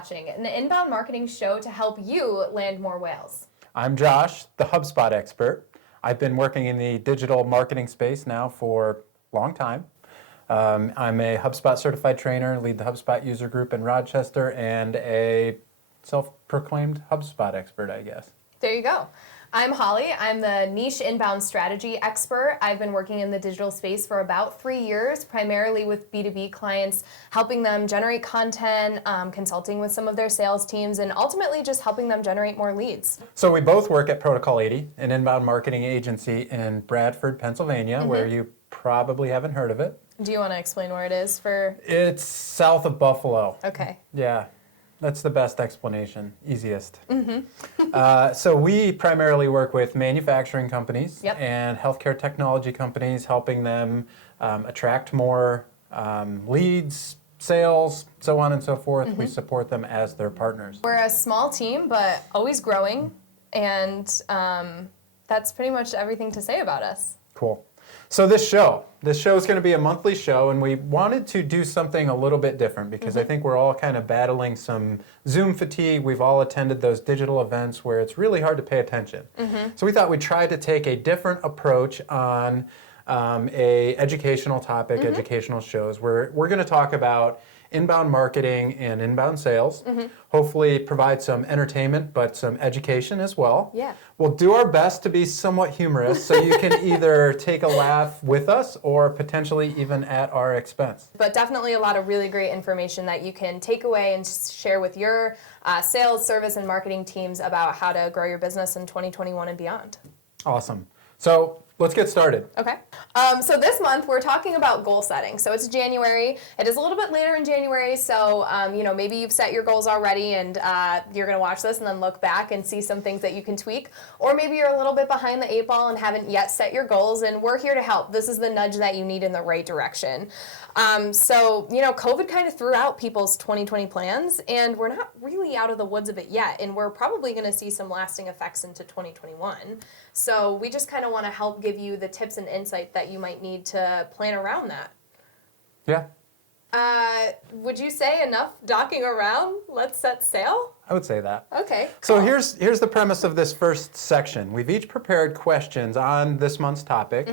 watching, an inbound marketing show to help you land more whales. I'm Josh, the HubSpot expert. I've been working in the digital marketing space now for a long time. I'm a HubSpot certified trainer, lead the HubSpot user group in Rochester, and a self-proclaimed HubSpot expert, I guess. There you go. I'm Holly. I'm the niche inbound strategy expert. I've been working in the digital space for about 3 years, primarily with B2B clients, helping them generate content, consulting with some of their sales teams, and ultimately just helping them generate more leads. So we both work at Protocol 80, an inbound marketing agency in Bradford, Pennsylvania, where you probably haven't heard of it. Do you want to explain where it is for? It's south of Buffalo. Okay. Yeah. That's the best explanation, easiest. So we primarily work with manufacturing companies and healthcare technology companies, helping them attract more leads, sales, so on and so forth. We support them as their partners. We're a small team, but always growing, and that's pretty much everything to say about us. Cool. So this show is going to be a monthly show, and we wanted to do something a little bit different because I think we're all kind of battling some Zoom fatigue. We've all attended those digital events where it's really hard to pay attention. So we thought we'd try to take a different approach on a educational topic, educational shows. We're going to talk about inbound marketing and inbound sales. Hopefully provide some entertainment, but some education as well. Yeah. We'll do our best to be somewhat humorous, so you can either take a laugh with us or potentially even at our expense. But definitely a lot of really great information that you can take away and share with your sales, service, and marketing teams about how to grow your business in 2021 and beyond. Awesome. So let's get started. Okay. So this month we're talking about goal setting. So it's January. It is a little bit later in January, so maybe you've set your goals already and you're going to watch this and then look back and see some things that you can tweak. Or maybe you're a little bit behind the 8 ball and haven't yet set your goals, and we're here to help. This is the nudge that you need in the right direction. COVID kind of threw out people's 2020 plans, and we're not really out of the woods of it yet, and we're probably going to see some lasting effects into 2021. So we just kind of want to help give you the tips and insight that you might need to plan around that. Yeah. Would you say enough docking around? Let's set sail? I would say that. Okay. So cool. here's the premise of this first section. We've each prepared questions on this month's topic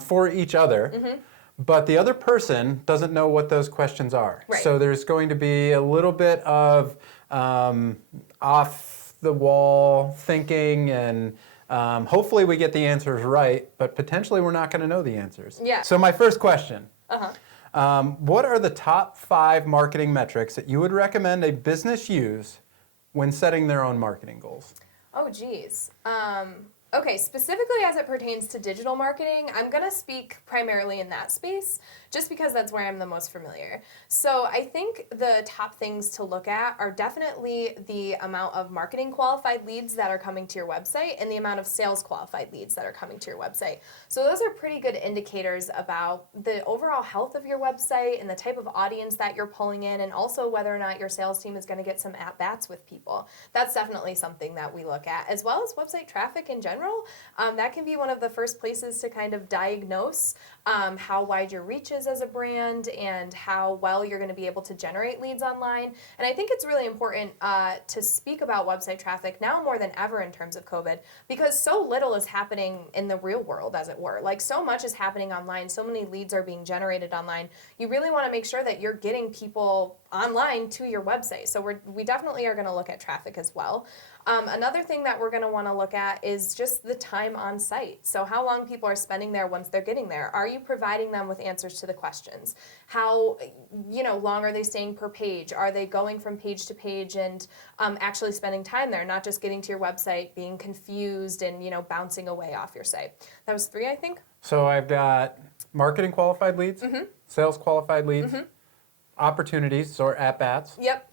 for each other. But the other person doesn't know what those questions are. Right. So there's going to be a little bit of off-the-wall thinking, and hopefully we get the answers right, but potentially we're not going to know the answers. Yeah. So my first question, what are the top 5 marketing metrics that you would recommend a business use when setting their own marketing goals? Oh, geez. Okay, specifically as it pertains to digital marketing, I'm going to speak primarily in that space just because that's where I'm the most familiar. So I think the top things to look at are definitely the amount of marketing qualified leads that are coming to your website and the amount of sales qualified leads that are coming to your website. So those are pretty good indicators about the overall health of your website and the type of audience that you're pulling in, and also whether or not your sales team is going to get some at-bats with people. That's definitely something that we look at, as well as website traffic in general. That can be one of the first places to kind of diagnose how wide your reach is as a brand and how well you're going to be able to generate leads online. And I think it's really important to speak about website traffic now more than ever in terms of COVID, because so little is happening in the real world, as it were. Like, so much is happening online, so many leads are being generated online. You really want to make sure that you're getting people online to your website. So we definitely are going to look at traffic as well. Another thing that we're going to want to look at is just the time on site. So how long people are spending there once they're getting there. Are you providing them with answers to the questions? How long are they staying per page? Are they going from page to page and actually spending time there, not just getting to your website, being confused and bouncing away off your site? That was 3, I think. So I've got marketing qualified leads, sales qualified leads, opportunities or at-bats. Yep.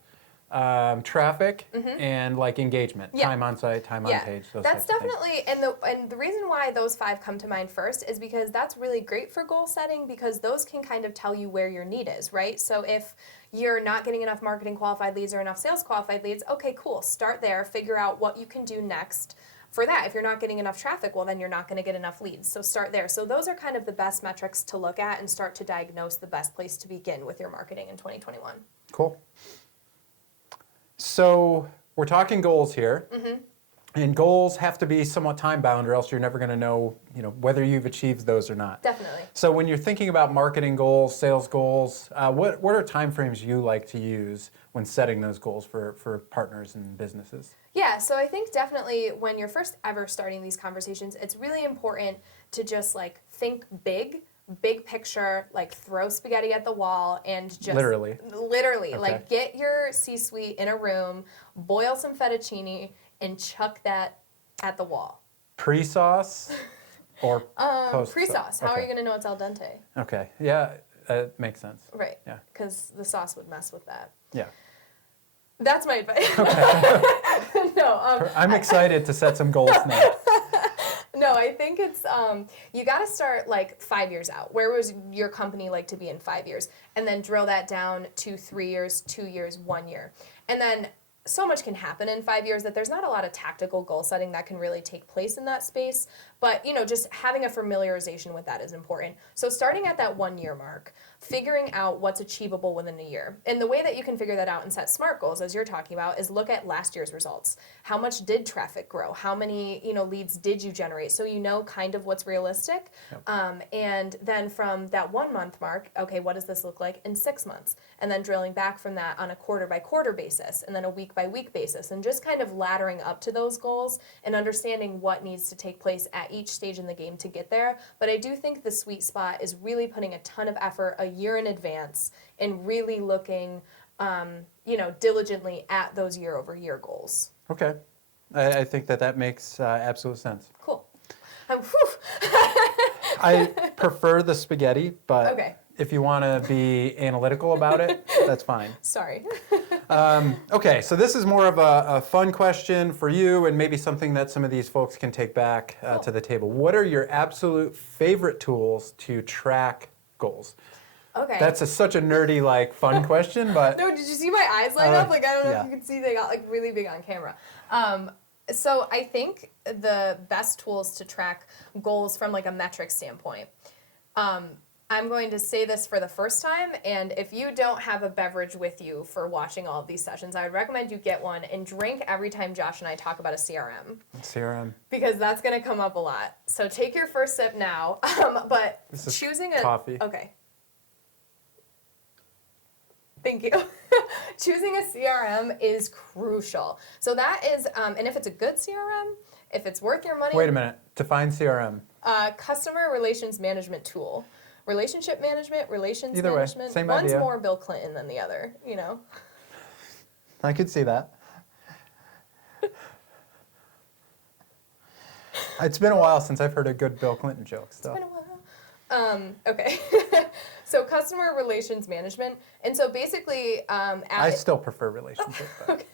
Traffic and like engagement, time on site, time on page. That's definitely, and the reason why those 5 come to mind first is because that's really great for goal setting, because those can kind of tell you where your need is, right? So if you're not getting enough marketing qualified leads or enough sales qualified leads, okay, cool, start there, figure out what you can do next for that. If you're not getting enough traffic, well, then you're not going to get enough leads. So start there. So those are kind of the best metrics to look at and start to diagnose the best place to begin with your marketing in 2021. Cool. So we're talking goals here. Mm-hmm. And goals have to be somewhat time bound, or else you're never going to know, whether you've achieved those or not. Definitely. So when you're thinking about marketing goals, sales goals, what are timeframes you like to use when setting those goals for partners and businesses? Yeah, so I think definitely when you're first ever starting these conversations, it's really important to just like think big picture, like throw spaghetti at the wall and just Literally, okay. like get your C-suite in a room, boil some fettuccine, and chuck that at the wall. Pre-sauce or post? Pre-sauce. How are you going to know it's al dente? Okay, yeah, it makes sense. Right. Yeah. Because the sauce would mess with that. Yeah. That's my advice. Okay. No. I'm excited to set some goals now. No, I think it's you got to start like 5 years out. Where was your company like to be in 5 years, and then drill that down to 3 years, 2 years, 1 year, and then so much can happen in 5 years that there's not a lot of tactical goal setting that can really take place in that space. But just having a familiarization with that is important. So starting at that 1 year mark, figuring out what's achievable within a year. And the way that you can figure that out and set SMART goals, as you're talking about, is look at last year's results. How much did traffic grow? How many leads did you generate? So kind of what's realistic. Yep. And then from that 1 month mark, okay, what does this look like in 6 months? And then drilling back from that on a quarter by quarter basis, and then a week by week basis, and just kind of laddering up to those goals and understanding what needs to take place at each stage in the game to get there. But I do think the sweet spot is really putting a ton of effort a year in advance and really looking, diligently at those year over year goals. Okay. I think that makes absolute sense. Cool. I prefer the spaghetti, but okay. If you want to be analytical about it, that's fine. Sorry. Okay, so this is more of a fun question for you and maybe something that some of these folks can take back cool. to the table. What are your absolute favorite tools to track goals? Okay. That's such a nerdy, fun question, but... No, did you see my eyes light up? I don't know if you can see, they got really big on camera. So I think the best tools to track goals from a metric standpoint, I'm going to say this for the first time, and if you don't have a beverage with you for watching all of these sessions, I would recommend you get one and drink every time Josh and I talk about a CRM. CRM. Because that's going to come up a lot. So take your first sip now, but this is choosing coffee. Okay. Thank you. Choosing a CRM is crucial. So that is, and if it's a good CRM, if it's worth your money. Wait a minute. Define CRM. Customer relations management tool. Relationship management, relations Either management. Way, same One's idea. more Bill Clinton than the other, I could see that. It's been a while since I've heard a good Bill Clinton joke. So. It's been a while. Okay. So customer relations management. And so basically... I still prefer relationship. Okay.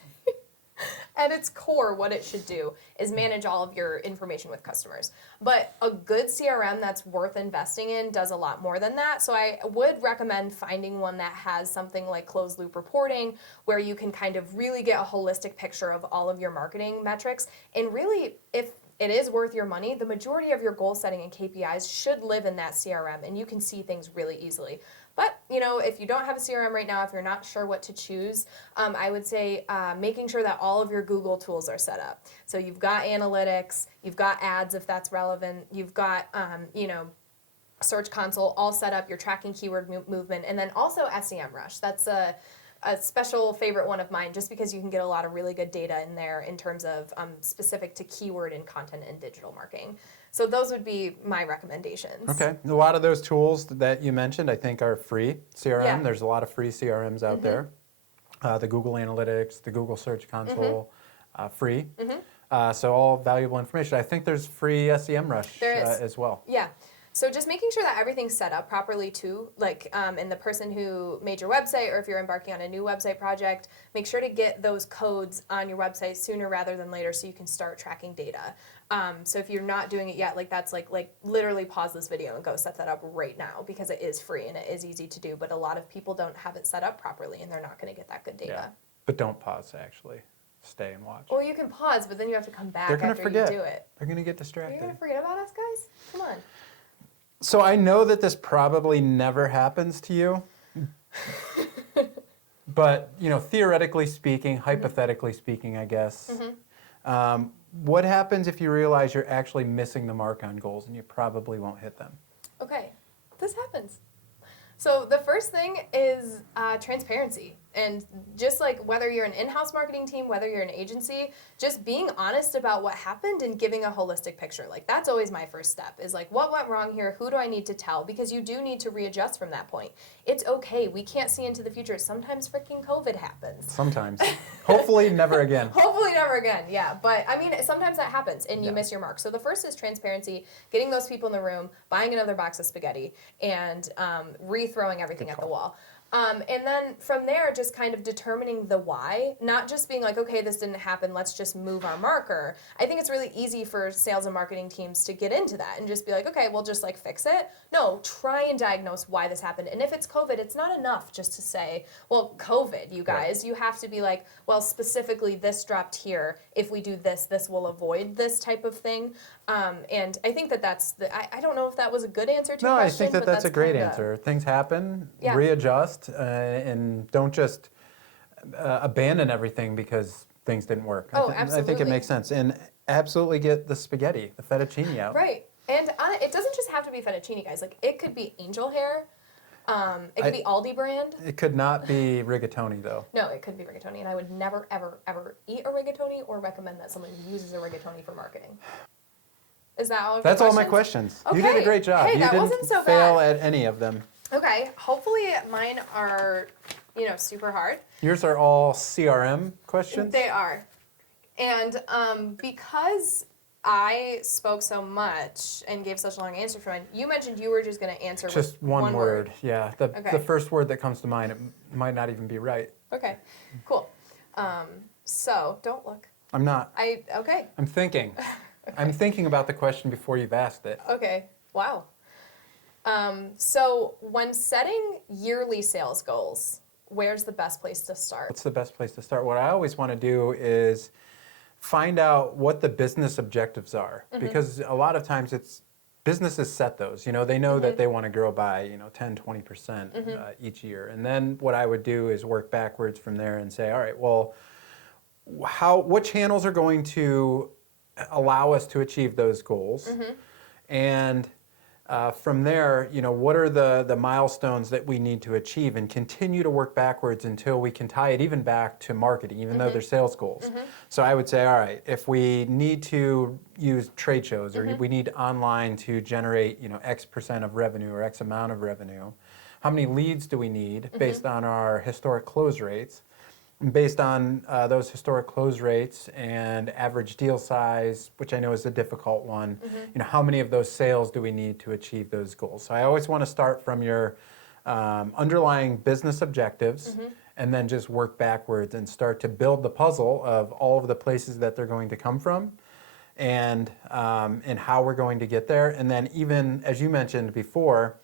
At its core, what it should do is manage all of your information with customers. But a good CRM that's worth investing in does a lot more than that. So I would recommend finding one that has something like closed loop reporting, where you can kind of really get a holistic picture of all of your marketing metrics. And really, if it is worth your money, the majority of your goal setting and KPIs should live in that CRM, and you can see things really easily. But, if you don't have a CRM right now, if you're not sure what to choose, I would say making sure that all of your Google tools are set up. So you've got analytics, you've got ads if that's relevant, you've got, Search Console all set up, you're tracking keyword movement, and then also SEMrush. That's a special favorite one of mine, just because you can get a lot of really good data in there in terms of specific to keyword and content and digital marketing. So those would be my recommendations. Okay. A lot of those tools that you mentioned, I think, are free CRM. Yeah. There's a lot of free CRMs out there. The Google Analytics, the Google Search Console, free. So all valuable information. I think there's free SEMrush as well. Yeah. So just making sure that everything's set up properly too, and the person who made your website, or if you're embarking on a new website project, make sure to get those codes on your website sooner rather than later so you can start tracking data. So if you're not doing it yet, that's literally pause this video and go set that up right now, because it is free and it is easy to do, but a lot of people don't have it set up properly and they're not going to get that good data. Yeah. But don't pause, actually. Stay and watch. Well, you can pause, but then you have to come back They're gonna after forget. you do it. They're going to get Are distracted. you going to forget about us, guys? Come on. So I know that this probably never happens to you, But theoretically speaking, hypothetically speaking, I guess, what happens if you realize you're actually missing the mark on goals and you probably won't hit them? Okay, this happens. So the first thing is transparency. And just like whether you're an in-house marketing team, whether you're an agency, just being honest about what happened and giving a holistic picture. Like that's always my first step is like, what went wrong here? Who do I need to tell? Because you do need to readjust from that point. It's okay. We can't see into the future. Sometimes freaking COVID happens. Sometimes. Hopefully never again. Hopefully never again, yeah. But I mean, sometimes that happens and you miss your mark. So the first is transparency, getting those people in the room, buying another box of spaghetti, and re-throwing everything at the wall. And then from there, just kind of determining the why, not just being like, okay, this didn't happen, let's just move our marker. I think it's really easy for sales and marketing teams to get into that and just be like, okay, we'll just like fix it. No, try and diagnose why this happened. And if it's COVID, it's not enough just to say, well, COVID, you guys. Right. You have to be like, well, specifically this dropped here. If we do this, this will avoid this type of thing. And I think that's I don't know if that was a good answer to your question. No, I think that's a great answer. Things happen, readjust, and don't just abandon everything because things didn't work. Absolutely. I think it makes sense. And absolutely get the spaghetti, the fettuccine out. Right. And it doesn't just have to be fettuccine, guys. Like, it could be angel hair. It could be Aldi brand. It could not be rigatoni, though. No, it could be rigatoni. And I would never, ever, ever eat a rigatoni or recommend that somebody uses a rigatoni for marketing. Is that all of your That's questions? all my questions. Okay. You did a great job. Hey, you that didn't wasn't so fail bad. at any of them. Okay. Hopefully mine are, super hard. Yours are all CRM questions? They are. And because I spoke so much and gave such a long answer for mine, you mentioned you were just going to answer just with one word. Yeah. The first word that comes to mind, it might not even be right. Okay. Cool. So don't look. I'm not. Okay. I'm thinking. Okay. I'm thinking about the question before you've asked it. Okay. Wow. So when setting yearly sales goals, where's the best place to start? What's the best place to start? What I always want to do is find out what the business objectives are. Mm-hmm. Because a lot of times businesses set those. They know mm-hmm. that they want to grow by 10, 20% mm-hmm. Each year. And then what I would do is work backwards from there and say, all right, well, what channels are going to allow us to achieve those goals, mm-hmm. and from there, what are the milestones that we need to achieve, and continue to work backwards until we can tie it even back to marketing, even mm-hmm. though they're sales goals. Mm-hmm. So I would say, all right, if we need to use trade shows or mm-hmm. we need online to generate X percent of revenue or X amount of revenue, how many leads do we need mm-hmm. based on our historic close rates? Based on those historic close rates and average deal size, which I know is a difficult one, mm-hmm. How many of those sales do we need to achieve those goals? So I always want to start from your underlying business objectives mm-hmm. and then just work backwards and start to build the puzzle of all of the places that they're going to come from and how we're going to get there. And then even, as you mentioned before,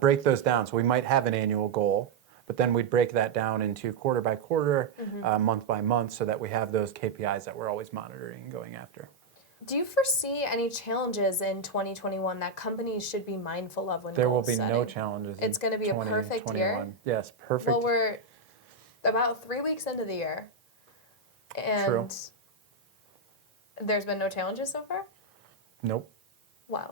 break those down. So we might have an annual goal, but then we'd break that down into quarter by quarter, mm-hmm. Month by month, so that we have those KPIs that we're always monitoring and going after. Do you foresee any challenges in 2021 that companies should be mindful of when there will be setting? No challenges. It's going to be a perfect year? Yes, perfect. Well, we're about 3 weeks into the year. And True. There's been no challenges so far? Nope. Wow.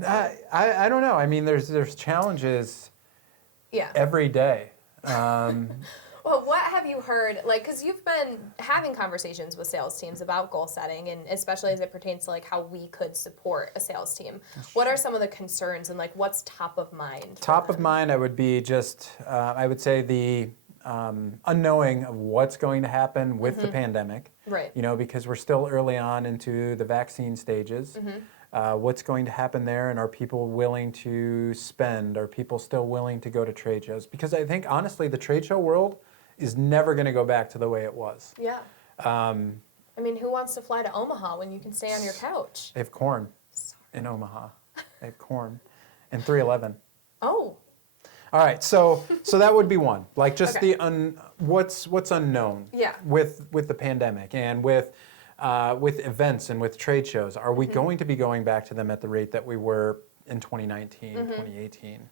I don't know. I mean, there's challenges every day. Well, what have you heard, because you've been having conversations with sales teams about goal setting, and especially as it pertains to, how we could support a sales team. What are some of the concerns, and, what's top of mind? Top of mind, I would be I would say the unknowing of what's going to happen with mm-hmm. the pandemic. Right. Because we're still early on into the vaccine stages. Mm-hmm. What's going to happen there, and are people willing to spend? Are people still willing to go to trade shows? Because I think, honestly, the trade show world is never going to go back to the way it was. Yeah. Who wants to fly to Omaha when you can stay on your couch? They have corn in Omaha. They have corn and 311. Oh. All right, so that would be one. Just okay. What's unknown with the pandemic and with events and with trade shows. Are we mm-hmm. going to be going back to them at the rate that we were in 2019, mm-hmm. 2018?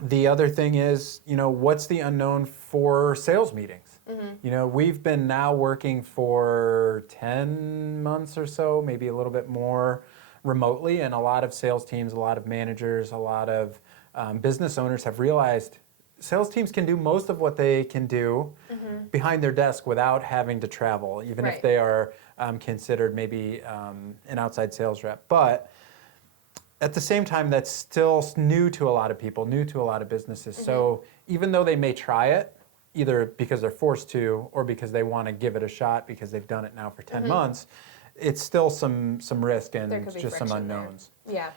The other thing is, what's the unknown for sales meetings? We've been now working for 10 months or so, maybe a little bit more remotely, and a lot of sales teams, a lot of managers, a lot of business owners have realized sales teams can do most of what they can do behind their desk without having to travel, even if they are considered maybe an outside sales rep. But at the same time, that's still new to a lot of people, new to a lot of businesses. So even though they may try it, either because they're forced to or because they want to give it a shot because they've done it now for 10 months, it's still some risk and just some unknowns. There.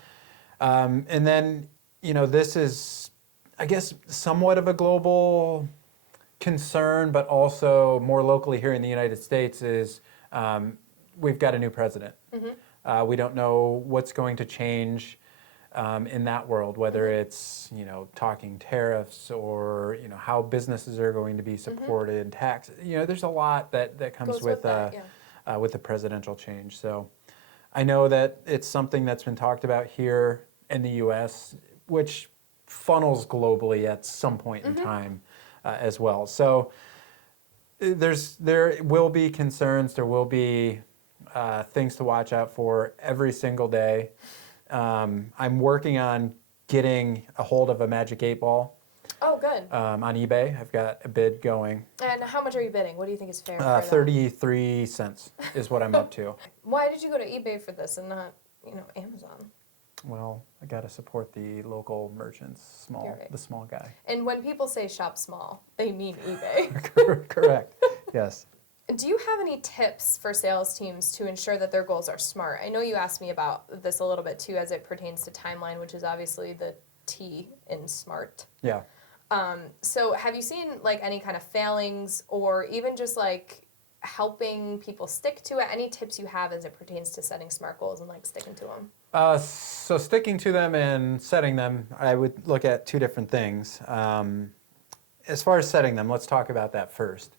And then, this is, I guess, somewhat of a global concern, but also more locally here in the United States is we've got a new president. We don't know what's going to change in that world, whether it's talking tariffs or how businesses are going to be supported, tax. There's a lot that comes with the presidential change. So I know that it's something that's been talked about here in the U.S., which funnels globally at some point in time as well. So there will be concerns. There will be things to watch out for every single day. I'm working on getting a hold of a Magic 8 Ball. Oh, good. On eBay. I've got a bid going. And how much are you bidding? What do you think is fair? For 33 cents is what I'm up to. Why did you go to eBay for this and not, Amazon? Well, I got to support the local merchants, the small guy. And when people say shop small, they mean eBay. Correct. Yes. Do you have any tips for sales teams to ensure that their goals are SMART? I know you asked me about this a little bit too as it pertains to timeline, which is obviously the T in SMART. Yeah. So have you seen any kind of failings or even just helping people stick to it? Any tips you have as it pertains to setting SMART goals and sticking to them? So sticking to them and setting them, I would look at two different things. As far as setting them, let's talk about that first.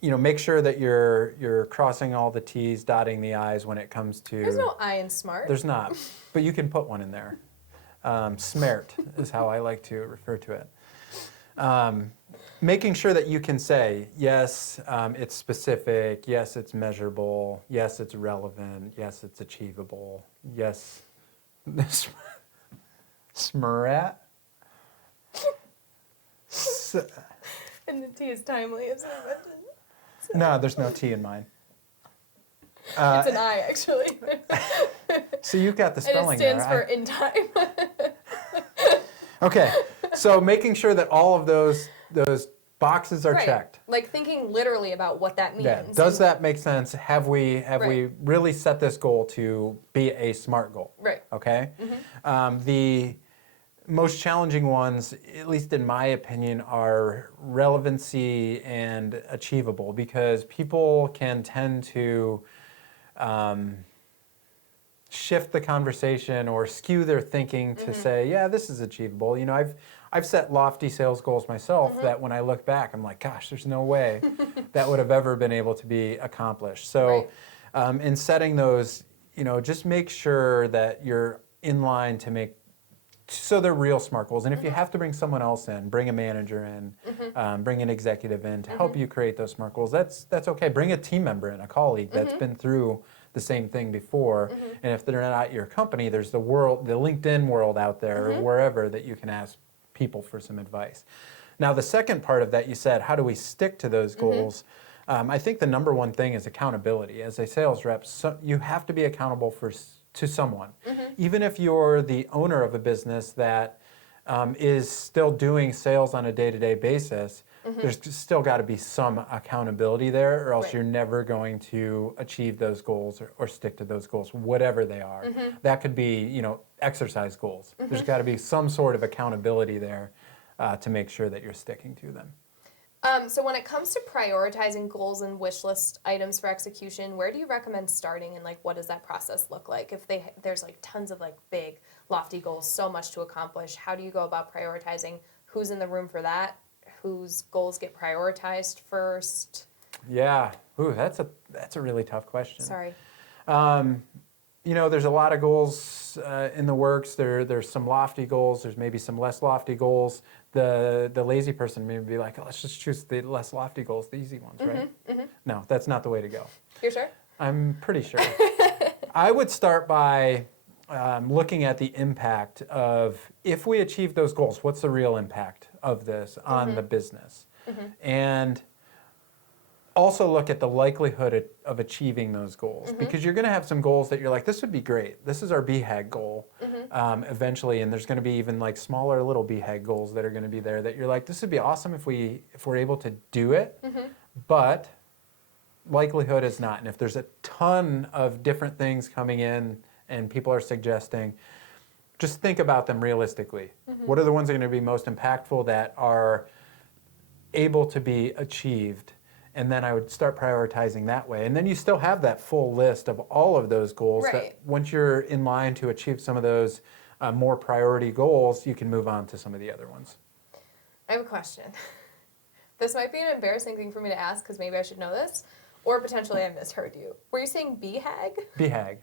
Make sure that you're crossing all the T's, dotting the I's when it comes to. There's no I in SMART. There's not, but you can put one in there. SMART is how I like to refer to it. Making sure that you can say, yes, it's specific, yes, it's measurable, yes, it's relevant, yes, it's achievable, yes, SMART. And the T is timely, isn't it? No, there's no T in mine. It's an I, actually. So you've got the spelling there. And it stands there. for in time. Okay, so making sure that all of those boxes are checked. Thinking literally about what that means. Yeah. Does that make sense? Have we really set this goal to be a SMART goal? Right. Okay. The most challenging ones, at least in my opinion, are relevancy and achievable because people can tend to shift the conversation or skew their thinking to say, yeah, this is achievable. I've set lofty sales goals myself that when I look back, I'm like, gosh, there's no way that would have ever been able to be accomplished. So in setting those, just make sure that you're in line to make so they're real SMART goals. And if you have to bring someone else in, bring a manager in, bring an executive in to help you create those SMART goals, that's okay. Bring a team member in, a colleague that's been through the same thing before. And if they're not at your company, there's the LinkedIn world out there or wherever that you can ask people for some advice. Now, the second part of that you said, how do we stick to those goals? I think the number one thing is accountability. As a sales rep, you have to be accountable to someone. Even if you're the owner of a business that is still doing sales on a day-to-day basis, there's still got to be some accountability there, or else you're never going to achieve those goals or stick to those goals, whatever they are. That could be, exercise goals. There's got to be some sort of accountability there to make sure that you're sticking to them. So when it comes to prioritizing goals and wish list items for execution, where do you recommend starting and what does that process look like? If there's tons of big, lofty goals, so much to accomplish, how do you go about prioritizing who's in the room for that? Whose goals get prioritized first? Yeah, that's a really tough question. Sorry. there's a lot of goals in the works. There's some lofty goals. There's maybe some less lofty goals. The lazy person may be like, oh, let's just choose the less lofty goals, the easy ones, right? No, that's not the way to go. You're sure? I'm pretty sure. I would start by looking at the impact of, if we achieve those goals, what's the real impact of this on the business? And also look at the likelihood of achieving those goals, because you're going to have some goals that you're like, this would be great. This is our BHAG goal eventually, and there's going to be even like smaller little BHAG goals that are going to be there that you're like, this would be awesome if we're able to do it, but likelihood is not. And if there's a ton of different things coming in and people are suggesting, just think about them realistically. What are the ones that are going to be most impactful that are able to be achieved? And then I would start prioritizing that way. And then you still have that full list of all of those goals that once you're in line to achieve some of those more priority goals, you can move on to some of the other ones. I have a question. This might be an embarrassing thing for me to ask because maybe I should know this, or potentially I misheard you. Were you saying BHAG? BHAG.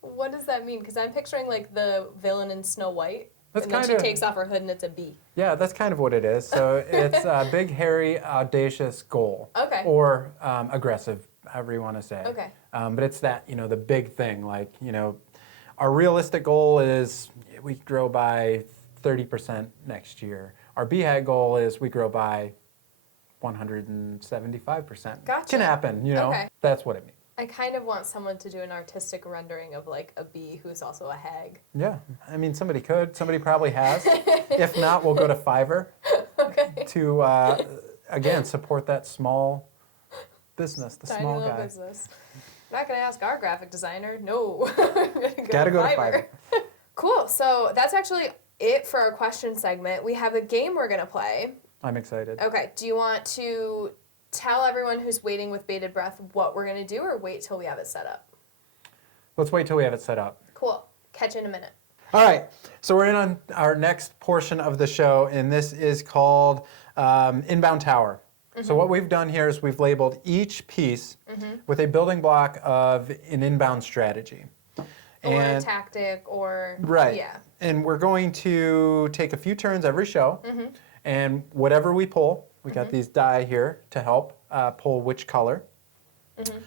What does that mean? Because I'm picturing like the villain in Snow White. That's and then she takes off her hood and it's a bee. Yeah, that's kind of what it is. So it's a big, hairy, audacious goal. Okay. Or aggressive, however you want to say. Okay. But it's that, the big thing. Like, our realistic goal is we grow by 30% next year. Our BHAG goal is we grow by 175%. Gotcha. Can happen, Okay. That's what it means. I kind of want someone to do an artistic rendering of like a bee who's also a hag. Yeah, I mean, somebody could. Somebody probably has. If not, we'll go to Fiverr to, again, support that small business, the Tiny small little guy. business. I'm not going to ask our graphic designer. No. Gotta go to Fiverr. Cool. So that's actually it for our question segment. We have a game we're going to play. I'm excited. Okay. Do you want to tell everyone who's waiting with bated breath what we're going to do, or wait till we have it set up? Let's wait till we have it set up. Cool. Catch you in a minute. All right. So we're in on our next portion of the show, and this is called Inbound Tower. So what we've done here is we've labeled each piece with a building block of an inbound strategy. Or a tactic, or... Right. Yeah. And we're going to take a few turns every show, and whatever we pull, we got these die here to help pull which color.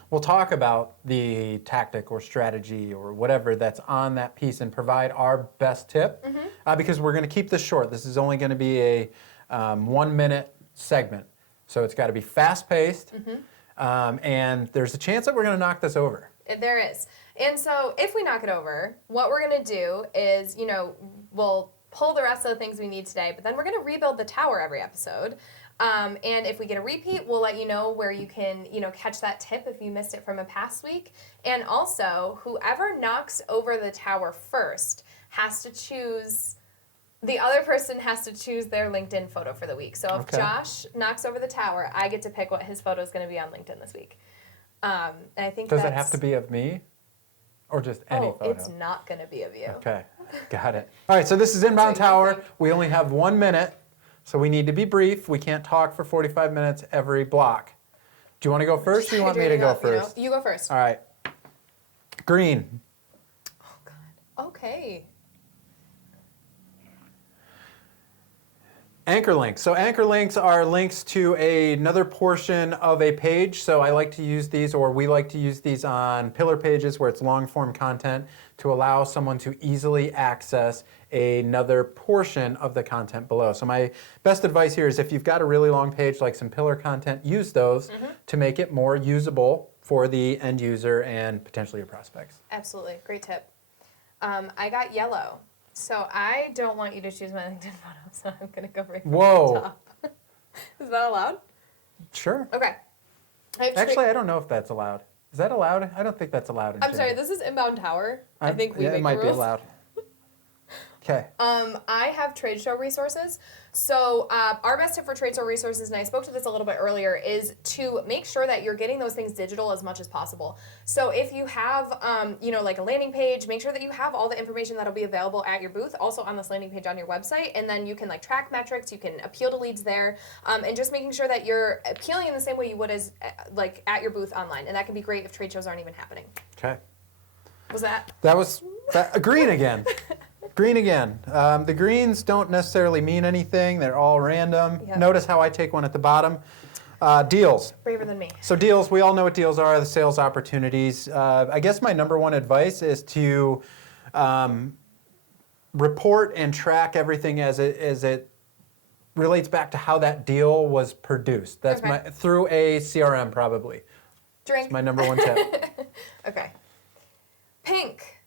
We'll talk about the tactic or strategy or whatever that's on that piece and provide our best tip because we're going to keep this short. This is only going to be a 1 minute segment. So it's got to be fast paced and there's a chance that we're going to knock this over. There is. And so if we knock it over, what we're going to do is, we'll pull the rest of the things we need today, but then we're going to rebuild the tower every episode. And if we get a repeat, we'll let you know where you can, catch that tip if you missed it from a past week. And also, whoever knocks over the tower first has to choose, the other person has to choose their LinkedIn photo for the week. So if Josh knocks over the tower, I get to pick what his photo is going to be on LinkedIn this week. And I think Does it have to be of me? Or just any photo? It's not going to be of you. Okay, got it. All right, so this is Inbound Tower. We only have 1 minute. So we need to be brief. We can't talk for 45 minutes every block. Do you want to go first, or do you want me to go first? You go first. All right. Green. Oh, God. Okay. Anchor links. So anchor links are links to another portion of a page. So I like to use these, or we like to use these on pillar pages where it's long form content to allow someone to easily access another portion of the content below. So my best advice here is if you've got a really long page like some pillar content, use those to make it more usable for the end user and potentially your prospects. Absolutely. Great tip. I got yellow. So I don't want you to choose my LinkedIn photo, so I'm going to go right from the top. Is that allowed? Sure. Okay. Actually, I don't know if that's allowed. Is that allowed? I don't think that's allowed. I'm sorry, this is Inbound Tower. I think we make it might the be rules. allowed. Okay. I have trade show resources. So our best tip for trade show resources, and I spoke to this a little bit earlier, is to make sure that you're getting those things digital as much as possible. So if you have, like a landing page, make sure that you have all the information that'll be available at your booth, also on this landing page on your website, and then you can track metrics, you can appeal to leads there, and just making sure that you're appealing in the same way you would as at your booth online, and that can be great if trade shows aren't even happening. Okay. Was that? That was green again. Green again. The greens don't necessarily mean anything. They're all random. Yep. Notice how I take one at the bottom. Deals. Braver than me. So deals, we all know what deals are, the sales opportunities. I guess my number one advice is to report and track everything as it relates back to how that deal was produced. That's Okay. through a CRM probably. Drink. That's my number one tip. Okay. Pink.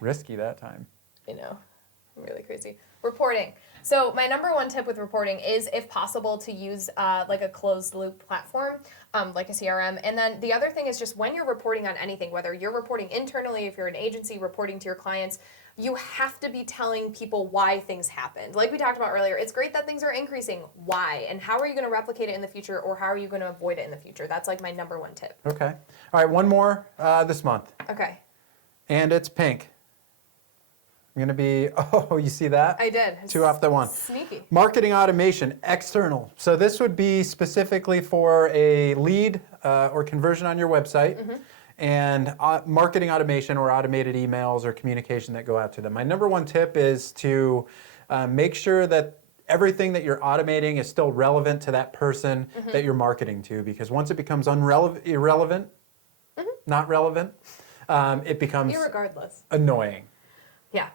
Risky that time. I know. I'm really crazy. Reporting. So my number one tip with reporting is, if possible, to use like a closed loop platform, like a CRM. And then the other thing is just when you're reporting on anything, whether you're reporting internally, if you're an agency reporting to your clients, you have to be telling people why things happened. Like we talked about earlier, it's great that things are increasing. Why? And how are you going to replicate it in the future, or how are you going to avoid it in the future? That's like my number one tip. Okay. All right, one more this month. Okay. And it's pink. I'm going to be, oh, you see that? I did. Two off the one. Sneaky. Marketing automation, external. So this would be specifically for a lead or conversion on your website, and marketing automation or automated emails or communication that go out to them. My number one tip is to make sure that everything that you're automating is still relevant to that person that you're marketing to, because once it becomes irrelevant, not relevant, it becomes Irregardless. annoying. Yeah.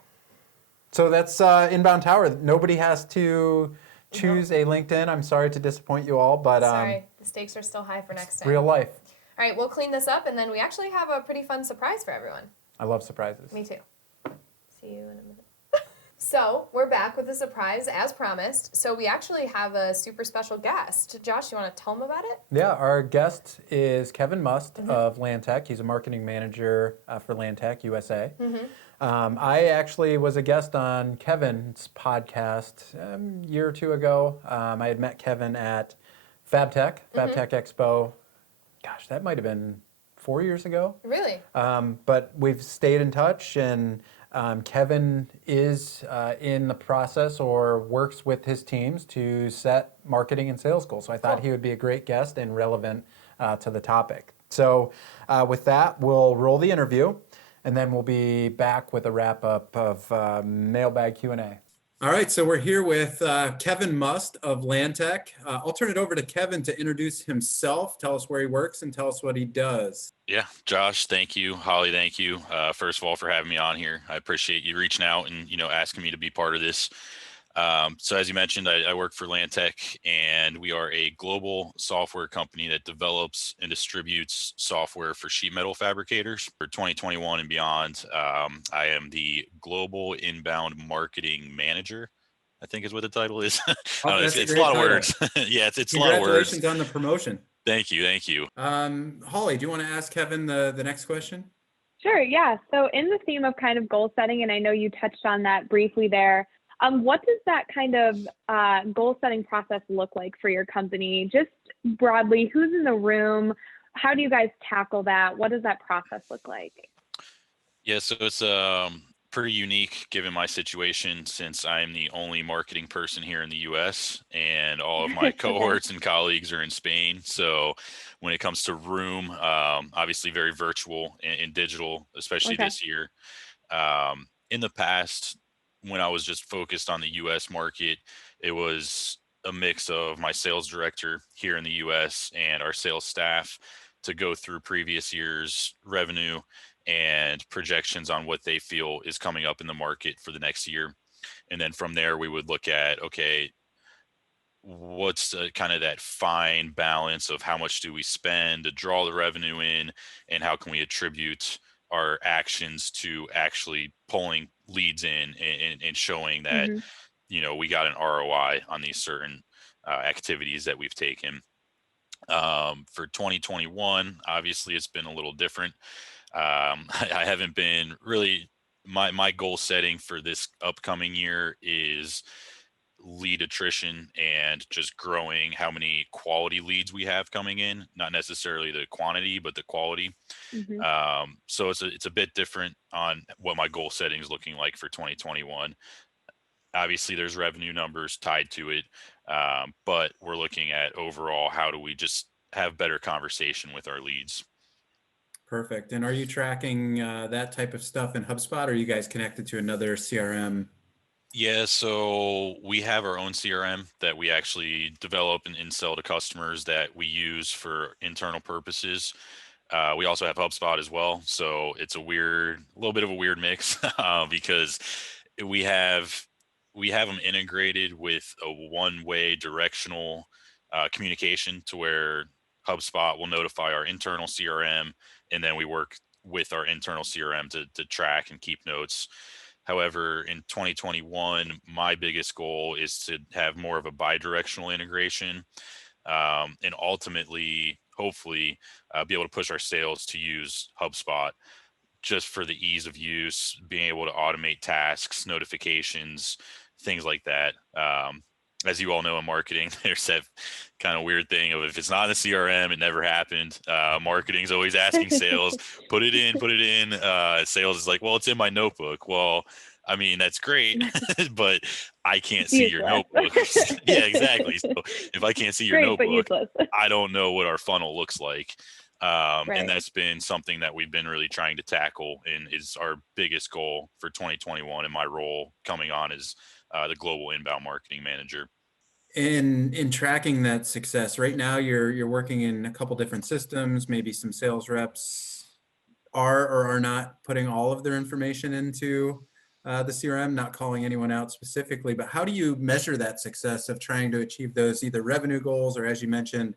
So that's Inbound Tower. Nobody has to choose a LinkedIn. I'm sorry to disappoint you all, but Sorry, the stakes are still high for next time. real life. All right, we'll clean this up, and then we actually have a pretty fun surprise for everyone. I love surprises. Me too. See you in a minute. So we're back with a surprise, as promised. So we actually have a super special guest. Josh, you want to tell them about it? Yeah, our guest is Kevin Must of Lantek. He's a marketing manager for Lantek USA. I actually was a guest on Kevin's podcast a year or two ago. I had met Kevin at FabTech Expo. Gosh, that might have been 4 years ago. Really? But we've stayed in touch, and Kevin is in the process or works with his teams to set marketing and sales goals. So I thought he would be a great guest and relevant to the topic. So with that, we'll roll the interview, and then we'll be back with a wrap-up of mailbag Q&A. All right, so we're here with Kevin Must of Lantek. I'll turn it over to Kevin to introduce himself, tell us where he works, and tell us what he does. Yeah, Josh, thank you. Holly, thank you. First of all, for having me on here. I appreciate you reaching out and, asking me to be part of this. So as you mentioned, I work for Lantek, and we are a global software company that develops and distributes software for sheet metal fabricators. For 2021 and beyond, I am the global inbound marketing manager, I think is what the title is. It's a lot of words. Yeah, it's a lot of words. Congratulations on the promotion. Thank you. Holly, do you want to ask Kevin the next question? Sure, yeah. So in the theme of kind of goal setting, and I know you touched on that briefly there, what does that kind of goal setting process look like for your company? Just broadly, who's in the room? How do you guys tackle that? What does that process look like? Yeah, so it's pretty unique given my situation, since I'm the only marketing person here in the US and all of my cohorts and colleagues are in Spain. So when it comes to room, obviously very virtual and digital, especially this year. In the past, when I was just focused on the US market, it was a mix of my sales director here in the US and our sales staff to go through previous year's revenue and projections on what they feel is coming up in the market for the next year. And then from there, we would look at, okay, what's kind of that fine balance of how much do we spend to draw the revenue in, and how can we attribute our actions to actually pulling leads in and showing that, we got an ROI on these certain activities that we've taken. For 2021, obviously it's been a little different. I haven't been really, my goal setting for this upcoming year is lead attrition and just growing how many quality leads we have coming in, not necessarily the quantity, but the quality. So it's a bit different on what my goal setting is looking like for 2021. Obviously there's revenue numbers tied to it, but we're looking at overall, how do we just have better conversation with our leads? Perfect. And are you tracking that type of stuff in HubSpot, or are you guys connected to another CRM? Yeah, so we have our own CRM that we actually develop and sell to customers that we use for internal purposes. We also have HubSpot as well, so it's a little bit of a weird mix because we have we have them integrated with a one-way directional communication to where HubSpot will notify our internal CRM, and then we work with our internal CRM to track and keep notes. However, in 2021, my biggest goal is to have more of a bi-directional integration, and ultimately, hopefully, be able to push our sales to use HubSpot just for the ease of use, being able to automate tasks, notifications, things like that. As you all know in marketing, there's that kind of weird thing of if it's not in the CRM, it never happened. Marketing's always asking sales, put it in, put it in. Sales is like, well, it's in my notebook. Well, I mean, that's great, but I can't see your Useless. notebook. Yeah, exactly. So if I can't see your Great, but notebook, useless. I don't know what our funnel looks like. And Right. that's been something that we've been really trying to tackle and is our biggest goal for 2021. And my role coming on is the global inbound marketing manager. In tracking that success, right now you're working in a couple different systems, maybe some sales reps are or are not putting all of their information into the CRM, not calling anyone out specifically, but how do you measure that success of trying to achieve those either revenue goals or, as you mentioned,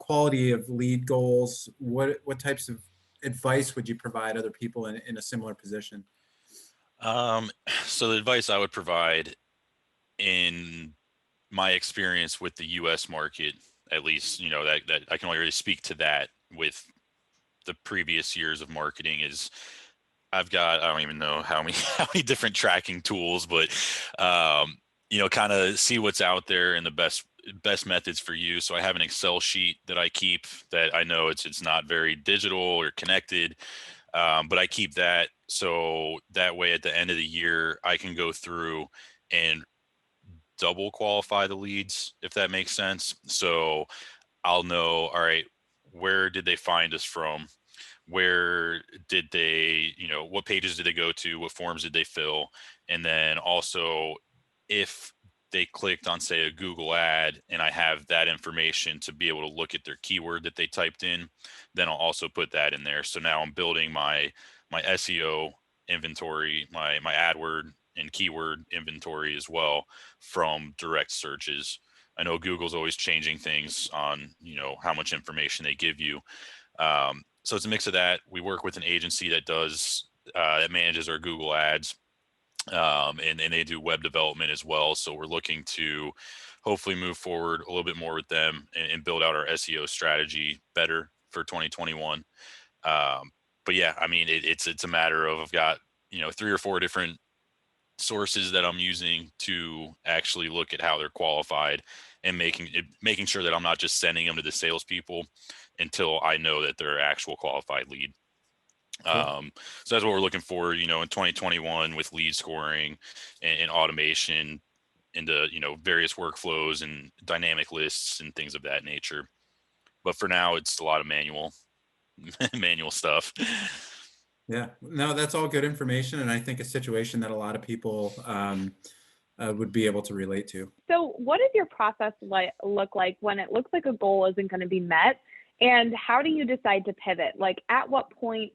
quality of lead goals? What types of advice would you provide other people in a similar position? Um, so the advice I would provide in my experience with the US market, at least, that I can only really speak to that with the previous years of marketing is I don't even know how many how many different tracking tools, but kind of see what's out there and the best methods for you. So I have an Excel sheet that I keep that I know it's not very digital or connected, but I keep that so that way at the end of the year I can go through and double qualify the leads, if that makes sense. So I'll know, all right, where did they find us from? Where did they, what pages did they go to? What forms did they fill? And then also, if they clicked on, say, a Google ad and I have that information to be able to look at their keyword that they typed in, then I'll also put that in there. So now I'm building my SEO inventory, my AdWord and keyword inventory as well from direct searches. I know Google's always changing things on, how much information they give you. So it's a mix of that. We work with an agency that manages our Google ads, and they do web development as well. So we're looking to hopefully move forward a little bit more with them and build out our SEO strategy better for 2021. But yeah, I mean, it's a matter of I've got 3 or 4 different sources that I'm using to actually look at how they're qualified and making sure that I'm not just sending them to the salespeople until I know that they're actual qualified lead. Cool. So that's what we're looking for, in 2021 with lead scoring and automation into, various workflows and dynamic lists and things of that nature. But for now, it's a lot of manual manual stuff. Yeah, no, that's all good information, and I think a situation that a lot of people would be able to relate to. So, what does your process look like when it looks like a goal isn't going to be met? And how do you decide to pivot? Like, at what point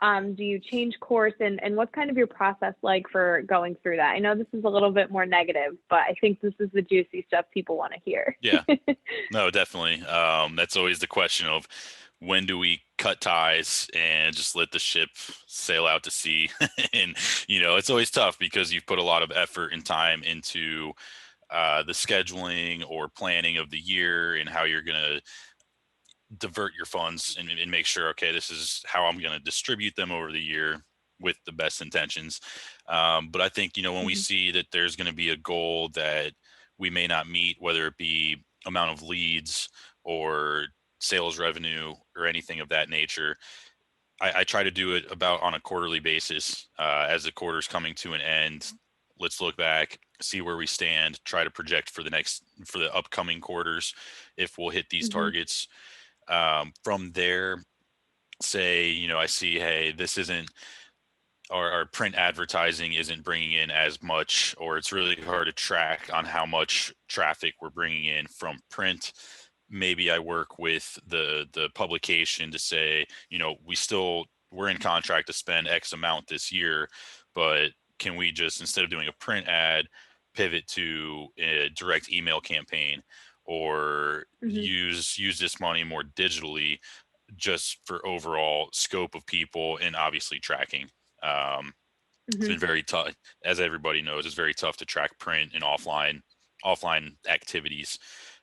do you change course? And what's kind of your process like for going through that? I know this is a little bit more negative, but I think this is the juicy stuff people want to hear. Yeah, no, definitely. That's always the question of when do we cut ties and just let the ship sail out to sea? And, it's always tough because you've put a lot of effort and time into the scheduling or planning of the year and how you're going to divert your funds and make sure, okay, this is how I'm going to distribute them over the year with the best intentions. But I think, when we Mhm. see that there's going to be a goal that we may not meet, whether it be amount of leads or sales revenue or anything of that nature, I try to do it about on a quarterly basis. As the quarter's coming to an end, let's look back, see where we stand, try to project for the upcoming quarters if we'll hit these Mhm. targets. From there, say, I see, hey, this isn't our print advertising isn't bringing in as much, or it's really hard to track on how much traffic we're bringing in from print. Maybe I work with the publication to say, we're in contract to spend X amount this year, but can we just, instead of doing a print ad, pivot to a direct email campaign, or Mhm. use this money more digitally, just for overall scope of people and obviously tracking. Um, it's Mhm. been very tough, as everybody knows. It's very tough to track print and offline activities.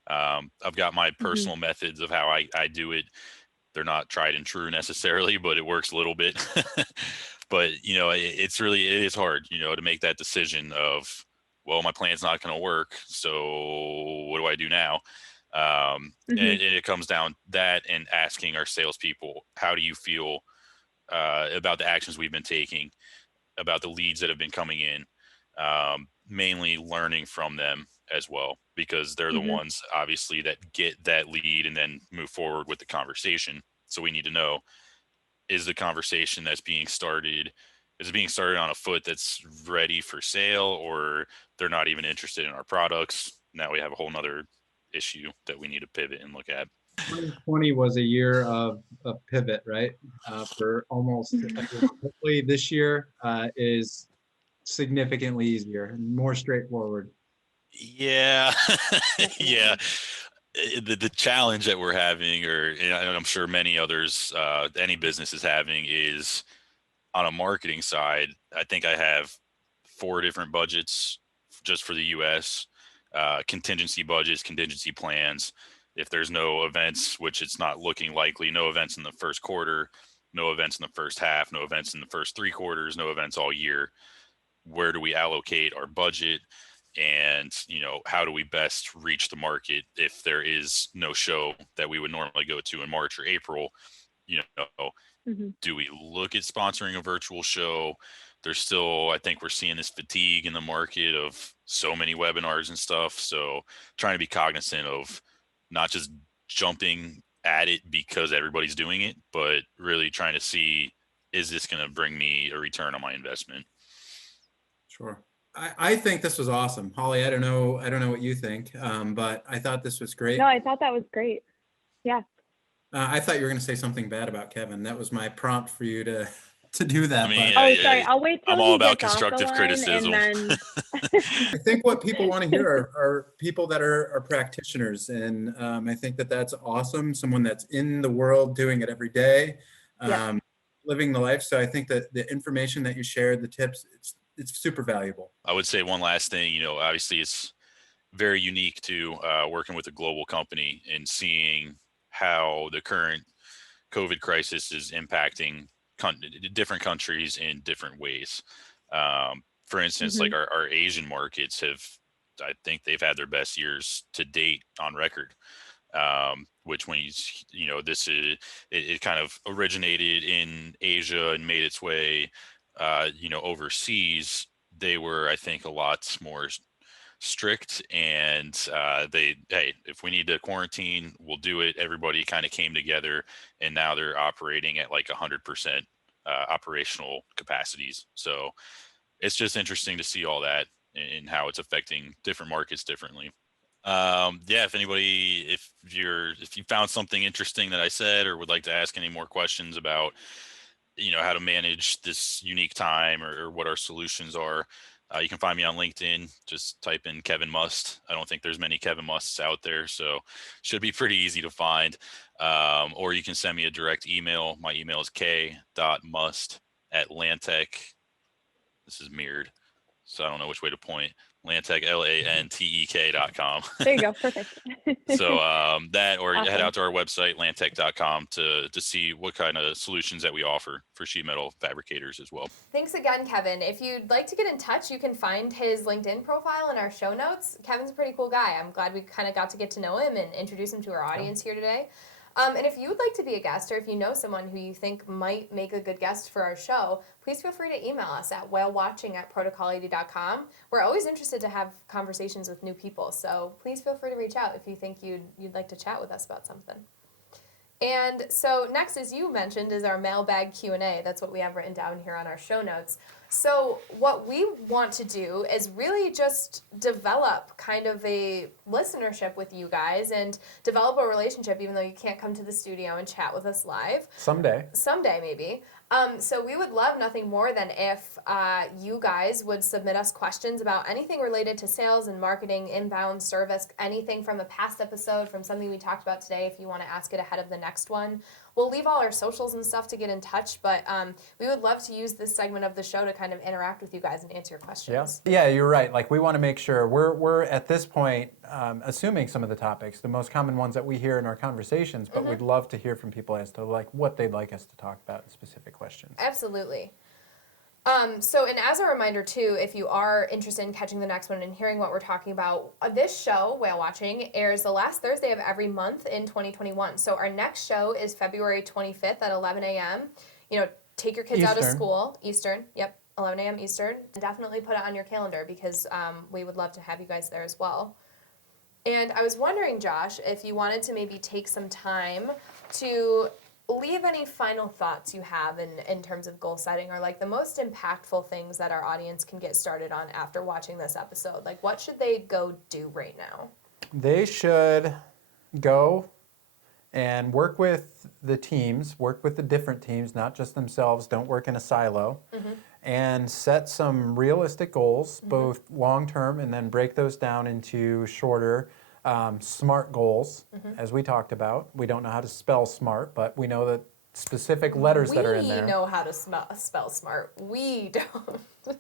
I've got my Mhm. personal methods of how I do it. They're not tried and true necessarily, but it works a little bit. But it is hard, to make that decision of, well, my plan's not going to work, so what do I do now? And Mhm. it comes down that, and asking our salespeople, how do you feel about the actions we've been taking, about the leads that have been coming in, mainly learning from them as well, because they're the Mhm. ones obviously that get that lead and then move forward with the conversation. So we need to know, is the conversation that's being started, is it being started on a foot that's ready for sale, or they're not even interested in our products? Now we have a whole nother issue that we need to pivot and look at. 2020 was a year of pivot, right? For almost everyone. Hopefully this year is significantly easier and more straightforward. Yeah. Yeah. Definitely. The challenge that we're having, and I'm sure many others, any business is having, is on a marketing side. I think I have 4 different budgets just for the US, contingency budgets, contingency plans. If there's no events, which it's not looking likely, no events in the first quarter, no events in the first half, no events in the first 3 quarters, no events all year, where do we allocate our budget? And how do we best reach the market if there is no show that we would normally go to in March or April? you know Mhm. do we look at sponsoring a virtual show? There's still, I think we're seeing this fatigue in the market of so many webinars and stuff, so trying to be cognizant of not just jumping at it because everybody's doing it, but really trying to see, is this going to bring me a return on my investment? Sure. I think this was awesome. Holly, I don't know what you think, but I thought this was No, great. I thought that was great. Yeah. I thought you were going to say something bad about Kevin. That was my prompt for you to to do I that. mean, But Oh, sorry. I'll wait I'm till all he about gets off the constructive line and criticism. then I think what people want to hear are people that are practitioners, and I think that that's awesome. Someone that's in the world, doing it every day, Yep. um, living the life. So I think that the information that you shared, the tips, it's super valuable. I would say one last thing, obviously it's very unique to working with a global company and seeing how the current COVID crisis is impacting different countries in different ways. For instance, like Mhm. our Asian markets I think they've had their best years to date on record. Which when this is, it kind of originated in Asia and made its way, overseas. They were, I think, a lot more strict, and hey, if we need to quarantine, we'll do it. Everybody kind of came together, and now they're operating at like 100% operational capacities. So it's just interesting to see all that and how it's affecting different markets differently. Yeah, if you found something interesting that I said, or would like to ask any more questions about how to manage this unique time, or what our solutions are, you can find me on LinkedIn. Just type in Kevin Must. I don't think there's many Kevin Musts out there, so should be pretty easy to find. Or you can send me a direct email. My email is k.must@Lantek. This is mirrored, so I don't know which way to point. Lantek, LANTEK.com. There you go. Perfect. So that, or head Awesome. out to our website, lantek.com, to see what kind of solutions that we offer for sheet metal fabricators as well. Thanks again, Kevin. If you'd like to get in touch, you can find his LinkedIn profile in our show notes. Kevin's a pretty cool guy. I'm glad we kind of got to get to know him and introduce him to our audience here today. And if you would like to be a guest, or if you know someone who you think might make a good guest for our show, please feel free to email us at whalewatching@protocolad.com. We're always interested to have conversations with new people, so please feel free to reach out if you think you'd like to chat with us about something. And so next, as you mentioned, is our mailbag Q&A. That's what we have written down here on our show notes. So what we want to do is really just develop kind of a listenership with you guys and develop a relationship, even though you can't come to the studio and chat with us live. Someday. Someday, maybe. So we would love nothing more than if you guys would submit us questions about anything related to sales and marketing, inbound service, anything from a past episode, from something we talked about today, if you want to ask it ahead of the next one. We'll leave all our socials and stuff to get in touch, but we would love to use this segment of the show to kind of interact with you guys and answer your questions. Yeah, you're right. Like, we want to make sure we're at this point assuming some of the topics, the most common ones that we hear in our conversations, but we'd love to hear from people as to like what they'd like us to talk about in specific questions. Absolutely. And as a reminder too, if you are interested in catching the next one and hearing what we're talking about, this show, Whale Watching, airs the last Thursday of every month in 2021. So our next show is February 25th at 11 a.m. Take your kids out of school, Eastern, 11 a.m. Eastern. Definitely put it on your calendar because we would love to have you guys there as well. And I was wondering, Josh, if you wanted to maybe take some time to leave any final thoughts you have in terms of goal setting, or like the most impactful things that our audience can get started on after watching this episode. Like, what should they go do right now? They should go and work with the teams, work with the different teams, not just themselves. Don't work in a silo. And set some realistic goals, both long-term, and then break those down into shorter, SMART goals, as we talked about. We don't know how to spell SMART, but we know the specific letters that are in there. We know how to spell SMART. We don't.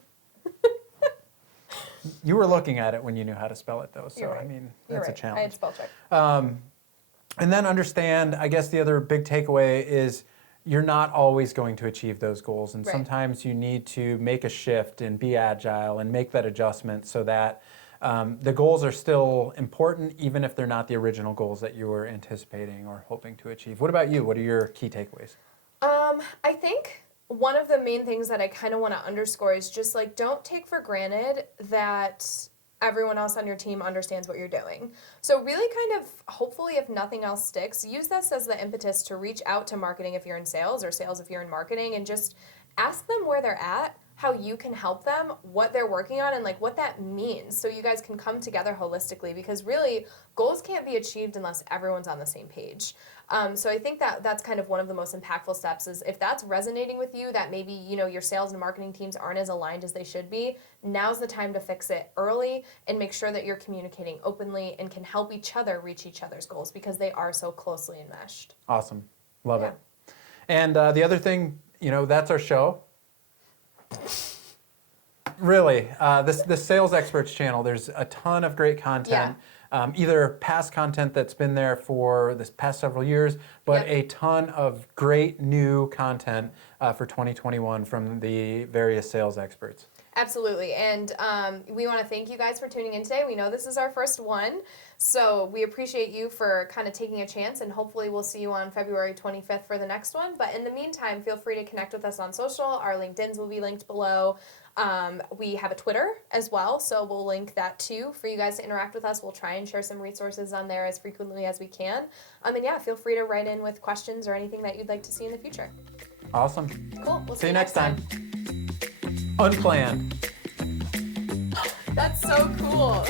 You were looking at it when you knew how to spell it, though, so You're right. I mean, You're that's right. a challenge. I had spell check. And then understand, I guess the other big takeaway is you're not always going to achieve those goals. And Right. sometimes you need to make a shift and be agile and make that adjustment so that the goals are still important, even if they're not the original goals that you were anticipating or hoping to achieve. What about you? What are your key takeaways? I think one of the main things that I kind of want to underscore is just like, don't take for granted that everyone else on your team understands what you're doing. So really kind of, hopefully if nothing else sticks, use this as the impetus to reach out to marketing if you're in sales, or sales if you're in marketing, and just ask them where they're at, how you can help them, what they're working on, and like what that means, so you guys can come together holistically, because really goals can't be achieved unless everyone's on the same page. So I think that that's kind of one of the most impactful steps, is if that's resonating with you, that maybe your sales and marketing teams aren't as aligned as they should be, now's the time to fix it early and make sure that you're communicating openly and can help each other reach each other's goals, because they are so closely enmeshed. Awesome. Love Yeah. it. And the other thing, that's our show. Really, this Sales Experts channel, there's a ton of great content. Either past content that's been there for this past several years, but a ton of great new content for 2021 from the various sales experts. Absolutely. And we want to thank you guys for tuning in today. We know this is our first one, so we appreciate you for kind of taking a chance, and hopefully we'll see you on February 25th for the next one. But in the meantime, feel free to connect with us on social. Our LinkedIns will be linked below. We have a Twitter as well, so we'll link that too for you guys to interact with us. We'll try and share some resources on there as frequently as we can. And yeah, feel free to write in with questions or anything that you'd like to see in the future. Awesome. Cool. We'll See you next time. Unplanned. That's so cool.